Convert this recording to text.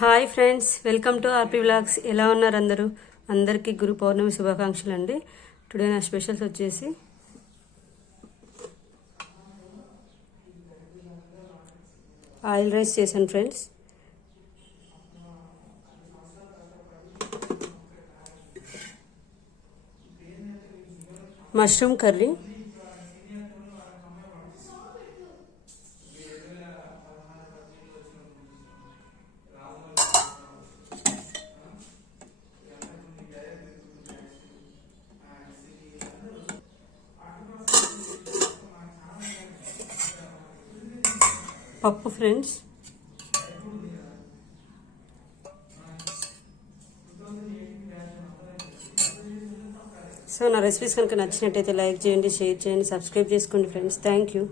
Hi friends, welcome to RP vlogs. ఎలా ఉన్నారు అందరూ? అందరికీ గురు పౌర్ణమి శుభాకాంక్షలు అండి. టుడే నా స్పెషల్స్ వచ్చేసి ఆయిల్ రైస్ చేశాను ఫ్రెండ్స్. మష్రూమ్ కర్రీ, పప్పు ఫ్రెండ్స్. సో నా రెసిపీస్ కనుక నచ్చినట్టయితే లైక్ చేయండి, షేర్ చేయండి, సబ్స్క్రైబ్ చేసుకోండి ఫ్రెండ్స్. Thank you.